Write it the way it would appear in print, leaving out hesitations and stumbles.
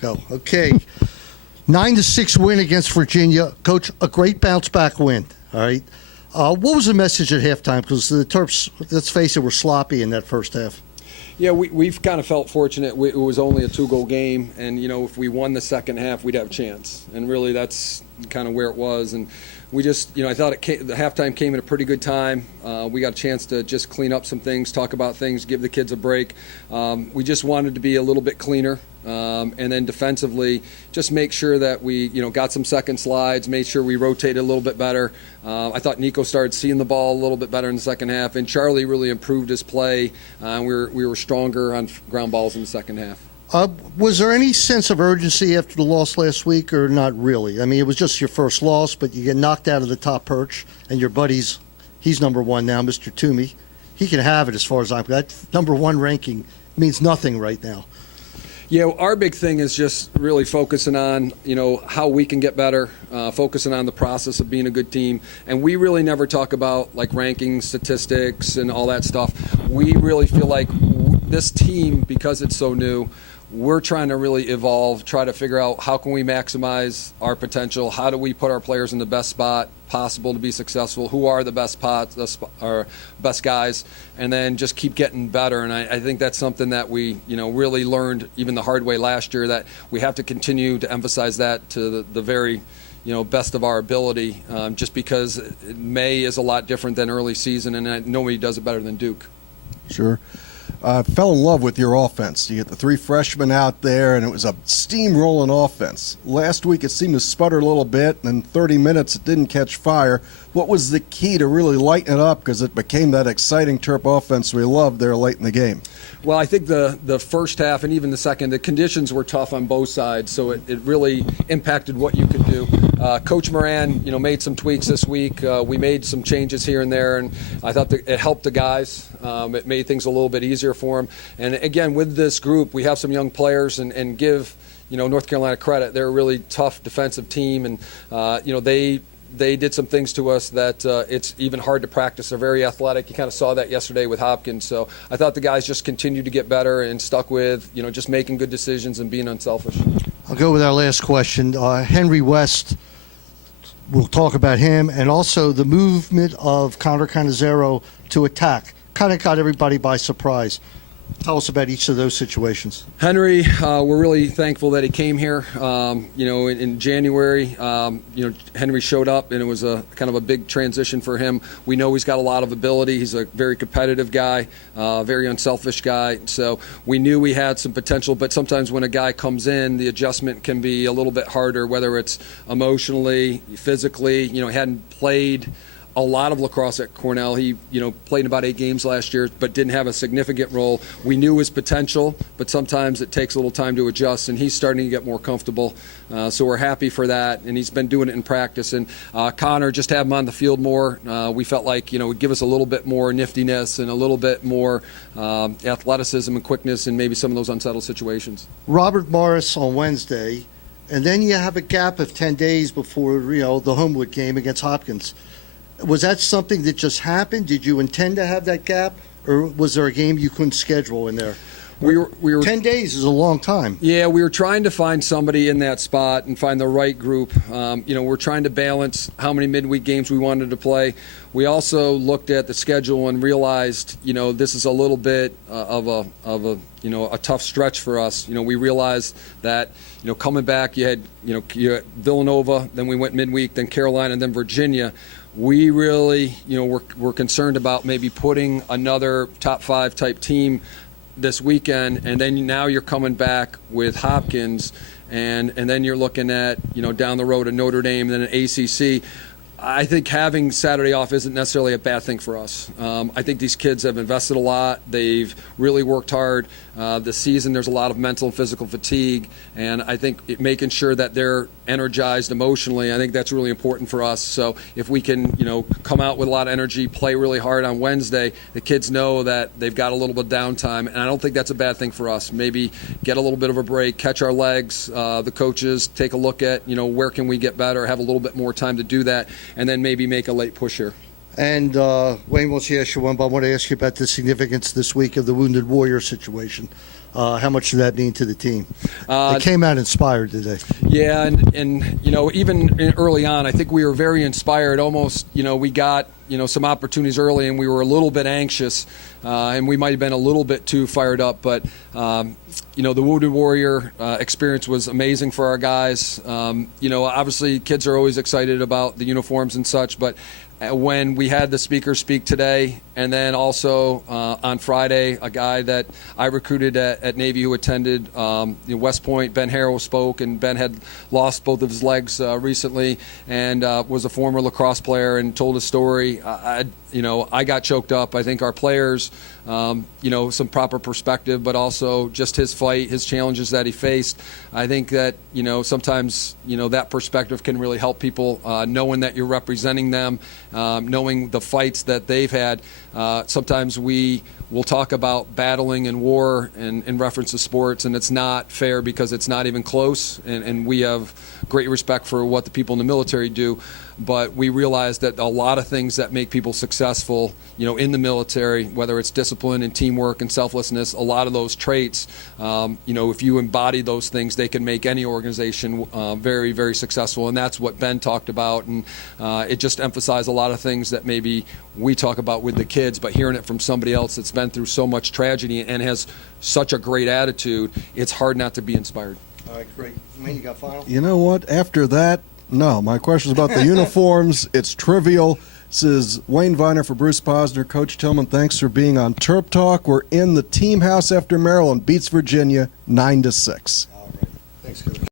Go. Okay. 9-6 win against Virginia. Coach, a great bounce back win. All right. What was the message at halftime? Because the Terps, let's face it, were sloppy in that first half. Yeah, we've kind of felt fortunate. It was only a 2-goal game, and if we won the second half, we'd have a chance. And really, that's kind of where it was. And we just, I thought the halftime came at a pretty good time. We got a chance to just clean up some things, talk about things, give the kids a break. We just wanted to be a little bit cleaner. And then defensively, just make sure that we, got some second slides, made sure we rotated a little bit better. I thought Nico started seeing the ball a little bit better in the second half, and Charlie really improved his play. We were stronger on ground balls in the second half. Was there any sense of urgency after the loss last week, or not really? I mean, it was just your first loss, but you get knocked out of the top perch, and your buddy's, he's number one now, Mr. Toomey. He can have it as far as I'm concerned. That number one ranking means nothing right now. Yeah, our big thing is just really focusing on, how we can get better, focusing on the process of being a good team. And we really never talk about, like, rankings, statistics, and all that stuff. We really feel like this team, because it's so new, we're trying to really evolve, try to figure out how can we maximize our potential, how do we put our players in the best spot possible to be successful, who are the best our best guys, and then just keep getting better. And I think that's something that we really learned even the hard way last year, that we have to continue to emphasize that to the very best of our ability, just because May is a lot different than early season, and nobody does it better than Duke. Sure. Fell in love with your offense. You get the three freshmen out there, and it was a steamrolling offense. Last week it seemed to sputter a little bit, and in 30 minutes it didn't catch fire. What was the key to really lighten it up, because it became that exciting Terp offense we loved there late in the game? Well, I think the first half and even the second, the conditions were tough on both sides, so it really impacted what you could do. Coach Moran, made some tweaks this week. We made some changes here and there, and I thought that it helped the guys. It made things a little bit easier for them. And again, with this group, we have some young players, and give North Carolina credit. They're a really tough defensive team, and they did some things to us that it's even hard to practice. They're very athletic. You kind of saw that yesterday with Hopkins. So I thought the guys just continued to get better and stuck with, just making good decisions and being unselfish. I'll go with our last question. Henry West, we'll talk about him, and also the movement of Connor Cannizzaro to attack. Kind of got everybody by surprise. Tell us about each of those situations. Henry, we're really thankful that he came here. In January, Henry showed up, and it was a kind of a big transition for him. We know he's got a lot of ability. He's a very competitive guy, very unselfish guy. So we knew we had some potential, but sometimes when a guy comes in, the adjustment can be a little bit harder, whether it's emotionally, physically. He hadn't played a lot of lacrosse at Cornell. He, played in about 8 games last year, but didn't have a significant role. We knew his potential, but sometimes it takes a little time to adjust, and he's starting to get more comfortable. So we're happy for that, and he's been doing it in practice. And Connor, just have him on the field more. We felt like, would give us a little bit more niftiness and a little bit more athleticism and quickness in maybe some of those unsettled situations. Robert Morris on Wednesday, and then you have a gap of 10 days before, the Homewood game against Hopkins. Was that something that just happened? Did you intend to have that gap, or was there a game you couldn't schedule in there? We were 10 days is a long time. Yeah, we were trying to find somebody in that spot and find the right group. We're trying to balance how many midweek games we wanted to play. We also looked at the schedule and realized, this is a little bit of a tough stretch for us. We realized that, coming back, you had Villanova, then we went midweek, then Carolina, and then Virginia. We really, we're concerned about maybe putting another top 5 type team this weekend, and then now you're coming back with Hopkins, and then you're looking at, down the road at Notre Dame, then an ACC. I think having Saturday off isn't necessarily a bad thing for us. I think these kids have invested a lot. They've really worked hard. This season, there's a lot of mental and physical fatigue, and I think making sure that they're energized emotionally, I think that's really important for us. So if we can, come out with a lot of energy, play really hard on Wednesday, the kids know that they've got a little bit of downtime, and I don't think that's a bad thing for us. Maybe get a little bit of a break, catch our legs, the coaches take a look at, where can we get better, have a little bit more time to do that, and then maybe make a late push here. And Wayne wants to ask you one, but I want to ask you about the significance this week of the Wounded Warrior situation. How much did that mean to the team? They came out inspired today. Yeah, and even early on, I think we were very inspired. Almost, we got some opportunities early, and we were a little bit anxious, and we might have been a little bit too fired up. But the Wounded Warrior experience was amazing for our guys. Obviously, kids are always excited about the uniforms and such, but when we had the speaker speak today, and then also on Friday, a guy that I recruited at Navy who attended West Point, Ben Harrell, spoke, and Ben had lost both of his legs recently and was a former lacrosse player and told a story. I got choked up. I think our players, some proper perspective, but also just his fight, his challenges that he faced. I think that, sometimes, that perspective can really help people, knowing that you're representing them, knowing the fights that they've had. Sometimes we will talk about battling and war in reference to sports, and it's not fair because it's not even close, and we have great respect for what the people in the military do. But we realize that a lot of things that make people successful, in the military, whether it's discipline and teamwork and selflessness, a lot of those traits, if you embody those things, they can make any organization very, very successful. And that's what Ben talked about. And it just emphasized a lot of things that maybe we talk about with the kids, but hearing it from somebody else that's been through so much tragedy and has such a great attitude, it's hard not to be inspired. All right, great. Wayne, you got final? You know what? After that, no. My question is about the uniforms. It's trivial. This is Wayne Viener for Bruce Posner. Coach Tillman, thanks for being on TerpTalk. We're in the team house after Maryland beats Virginia 9-6. All right. Thanks, Coach.